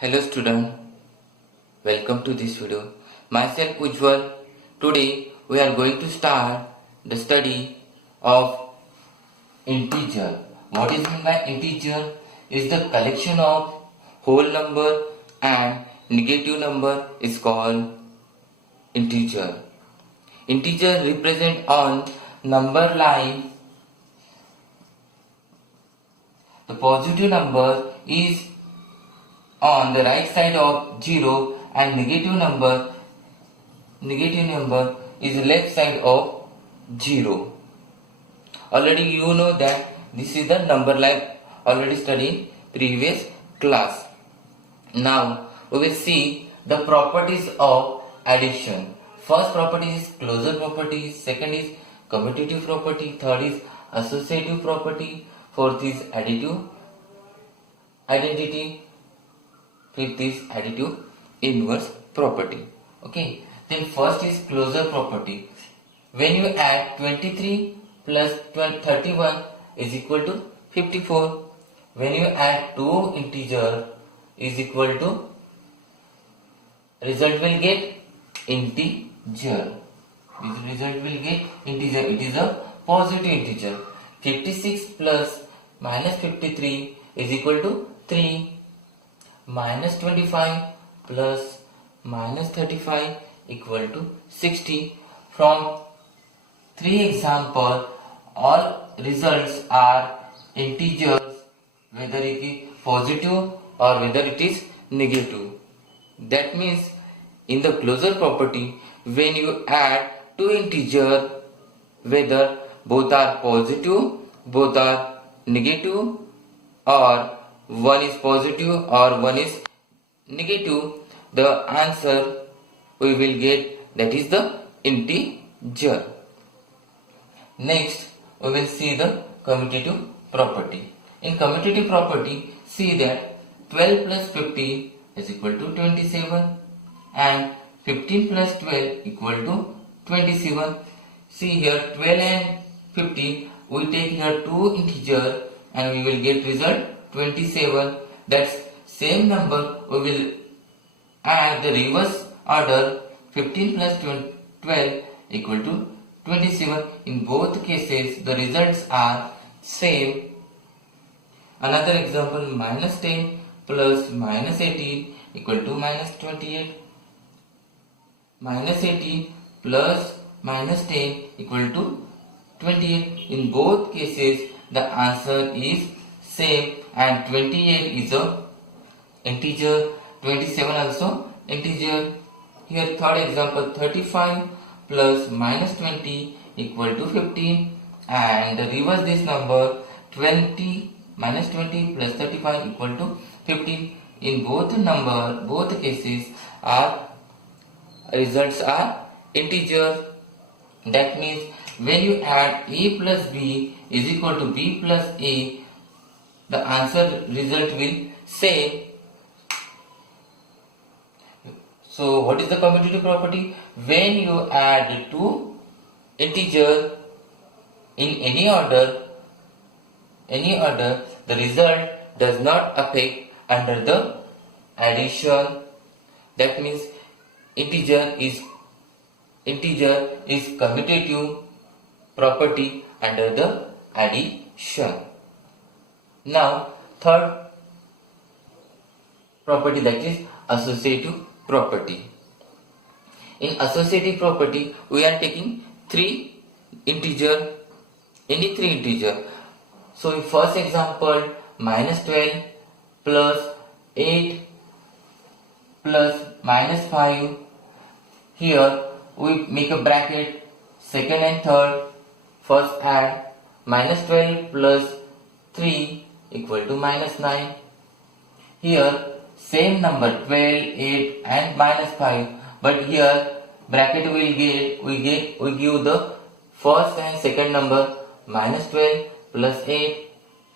Hello student, welcome to this video. Myself Ujjwal. Today we are going to start the study of integer. What is meant by integer? Is the collection of whole number and negative number is called integer. Integer represent on number line. The positive number is on the right side of 0 and negative number is left side of 0. Already you know that this is the number line already studied previous class. Now we will see the properties of addition. First property is closure property, second is commutative property, third is associative property, fourth is additive identity, fifth is additive inverse property. Okay, then first is closure property. When you add 23 plus 31 is equal to 54. When you add two integer is equal to, result will get integer. This result will get integer. It is a positive integer. 56 plus minus 53 is equal to 3. Minus 25 plus minus 35 equal to 60. From 3 example, all results are integers, whether it is positive or whether it is negative. That means in the closure property, when you add two integers, whether both are positive, both are negative, or one is positive or one is negative, the answer we will get, that is the integer. Next we will see the commutative property. In commutative property, see that 12 plus 15 is equal to 27 and 15 plus 12 equal to 27. See here 12 and 15, we take here two integer and we will get result 27. That's same number we will add the reverse order, 15 plus 12 equal to 27. In both cases the results are same. Another example, minus 10 plus minus 18 equal to minus 28. Minus 18 plus minus 10 equal to 28. In both cases the answer is same, and 28 is a integer, 27 also integer. Here third example, 35 plus minus 20 equal to 15, and reverse this number, 20 minus 20 plus 35 equal to 15. In both cases our results are integer. That means when you add a plus b is equal to b plus a, the answer result will same. So what is the commutative property? When you add two integer in any order, the result does not affect under the addition. That means integer is commutative property under the addition. Now third property, that is associative property. In associative property we are taking three integer, any three integer. So in first example, minus 12 plus 8 plus minus 5, here we make a bracket, second and third, first add minus 12 plus 3 equal to minus 9. Here same number 12, 8 and minus 5, but here bracket we give the first and second number, minus 12 plus 8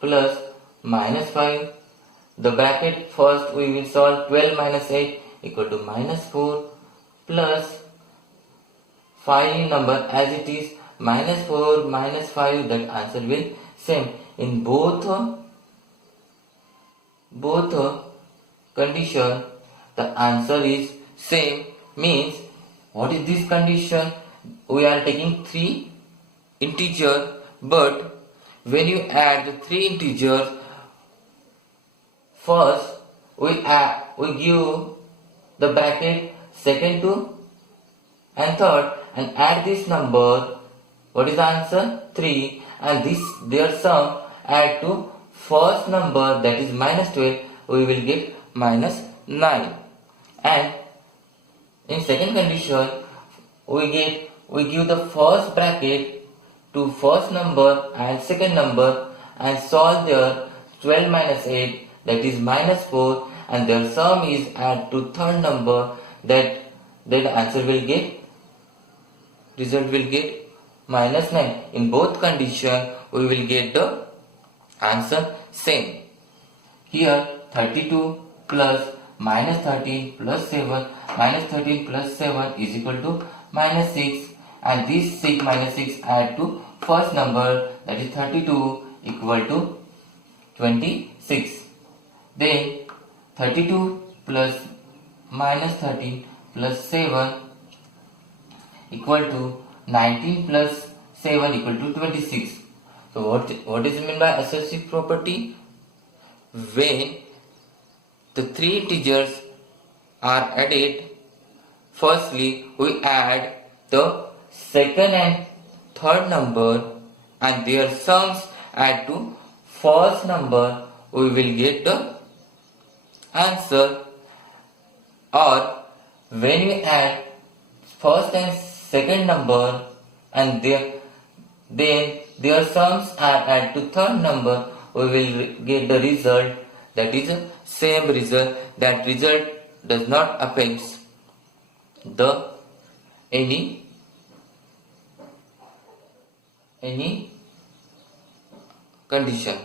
plus minus 5. The bracket first we will solve, 12 minus 8 equal to minus 4 plus 5 number as it is, minus 4 minus 5, that answer will same. In both condition, the answer is same. Means what is this condition? We are taking 3 integers, but when you add the 3 integers, first we give the bracket second to and third and add this number. What is the answer? 3, and this their sum add to first number, that is minus 12, we will get minus 9. And in second condition, we give the first bracket to first number and second number and solve their 12 minus 8, that is minus 4, and their sum is add to third number, that the answer will get, result will get minus 9. In both condition we will get the answer same. Here 32 plus minus 13 plus 7, minus 13 plus 7 is equal to minus 6, and this 6 minus 6 add to first number, that is 32, equal to 26. Then 32 plus minus 13 plus 7 equal to 19 plus 7 equal to 26. So what is meant by associative property? When the 3 integers are added, firstly we add the second and third number and their sums add to first number, we will get the answer. Or when we add first and second number and then their sums are add to third number, we will get the result, that is the same result. That result does not affect the any condition.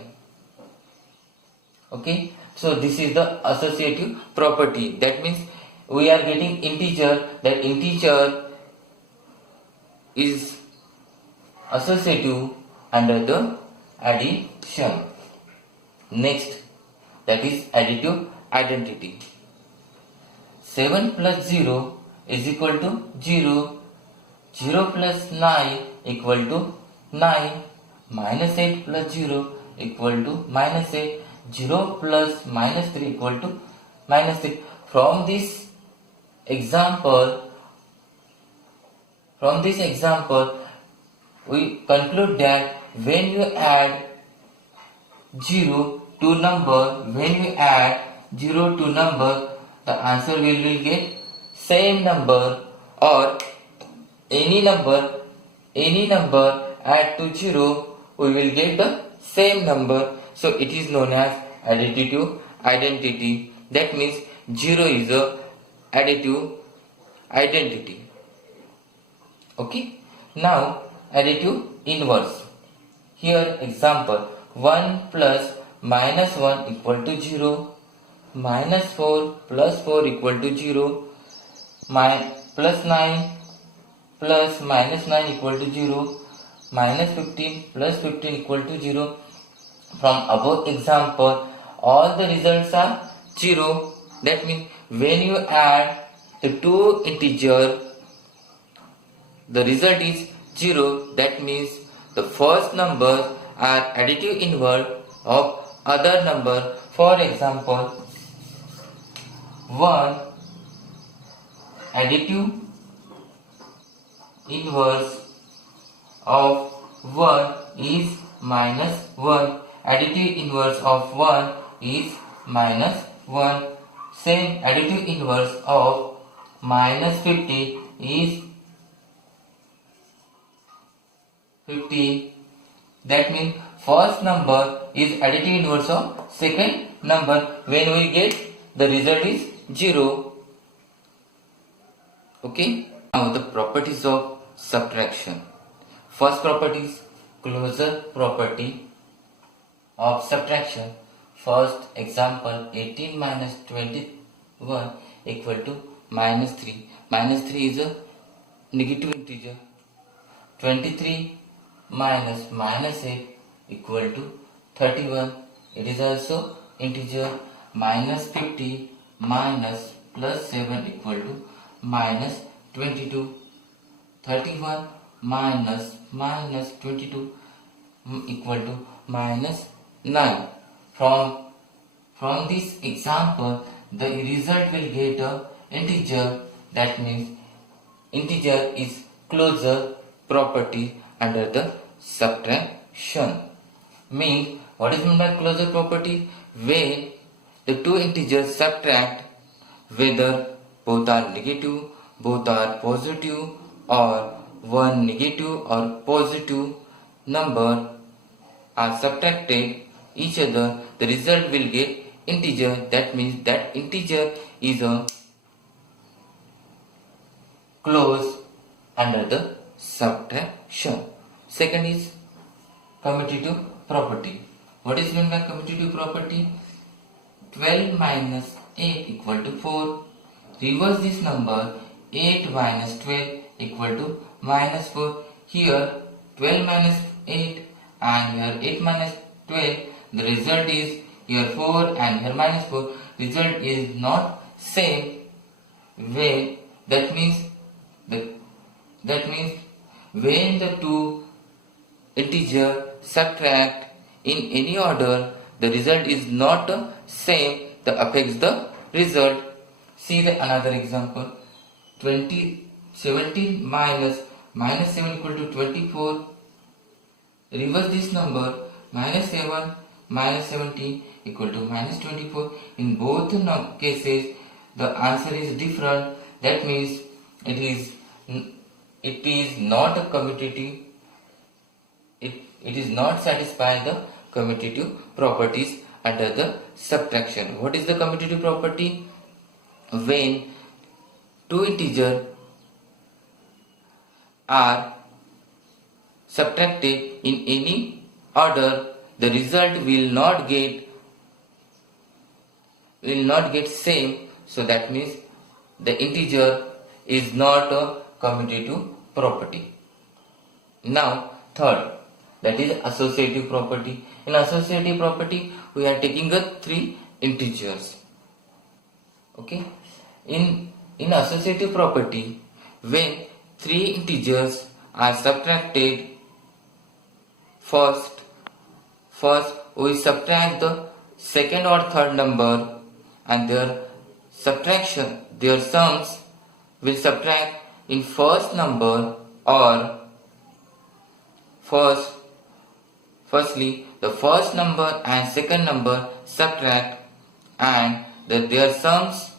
Okay, so this is the associative property. That means we are getting integer, that integer is associative under the addition. Next, that is additive identity. 7 plus 0 is equal to 0. 0 plus 9 equal to 9. Minus 8 plus 0 equal to minus 8. 0 plus minus 3 equal to minus 3. From this example, we conclude that when you add 0 to number, the answer will get same number, or any number add to 0, we will get the same number. So it is known as additive identity. That means 0 is a additive identity. Okay. Now additive inverse. Here example, 1 plus minus 1 equal to 0. Minus 4 plus 4 equal to 0. Plus 9 plus minus 9 equal to 0. Minus 15 plus 15 equal to 0. From above example, all the results are 0. That means when you add the two integers, the result is 0. That means the first numbers are additive inverse of other number. For example, 1 additive inverse of 1 is minus 1. Additive inverse of 1 is minus 1. Same additive inverse of minus 50 is 50. That means first number is additive inverse of second number. When we get, the result is 0. Okay. Now the properties of subtraction. First property is closure property of subtraction. First example, 18 minus 21 equal to minus 3. Minus 3 is a negative integer. 23 minus minus 8 equal to 31. It is also integer. Minus 50 minus plus 7 equal to minus 22. 31 minus 22 equal to minus 9. From this example, the result will get a integer. That means integer is closure property under the subtraction. Means what is meant by closure property? When the two integers subtract, whether both are negative, both are positive, or one negative or positive number are subtracted each other, the result will get integer. That means that integer is a close under the subtraction. Second is commutative property. What is meant by commutative property? 12 minus 8 equal to 4. Reverse this number. 8 minus 12 equal to minus 4. Here 12 minus 8 and here 8 minus 12. The result is here 4 and here minus 4. Result is not same way. That means when the two integer subtract in any order, the result is not same. That affects the result. See the another example. 17 minus 7 equal to 24. Reverse this number. Minus 7 minus 17 equal to minus 24. In both cases, the answer is different. That means it is not a commutative. It is not satisfy the commutative properties under the subtraction. What is the commutative property? When two integers are subtracted in any order, the result will not get same. So that means the integer is not a commutative property. Now third, that is associative property. In associative property, we are taking the three integers. Okay. In associative property, when three integers are subtracted, first we subtract the second or third number, and their sums will subtract in first number, or firstly the first number and second number subtract, and their sums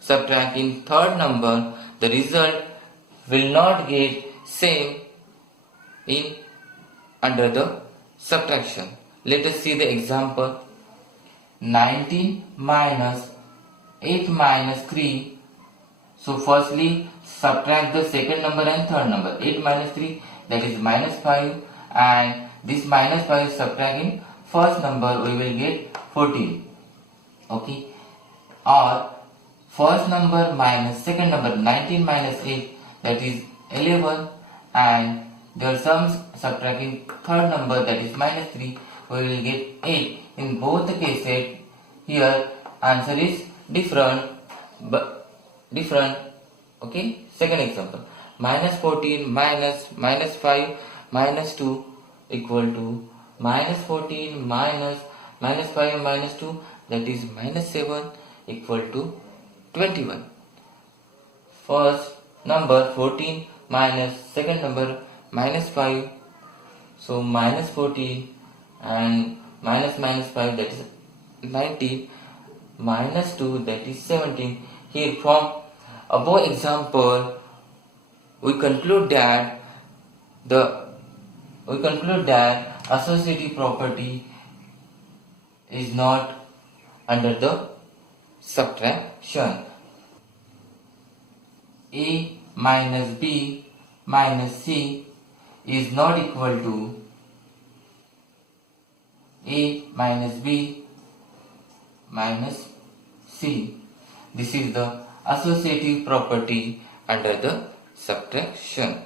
subtract in third number. The result will not get same in under the subtraction. Let us see the example. 19 minus 8 minus 3. So firstly subtract the second number and third number. 8 minus 3, that is minus 5, and this minus 5 subtracting first number, we will get 14. Okay. Or first number minus second number, 19 minus 8, that is 11, and their sums subtracting third number, that is minus 3, we will get 8. In both the cases, here answer is different. Okay. Second example. Minus 14 minus 5 minus 2 equal to minus 14 minus 5 minus 2, that is minus 7 equal to 21. First number 14 minus second number minus 5. So minus 14 and minus 5, that is 19, minus 2, that is 17. Here from above example, we conclude that associative property is not under the subtraction. A minus B minus C is not equal to A minus B minus C. This is the associative property under the subtraction.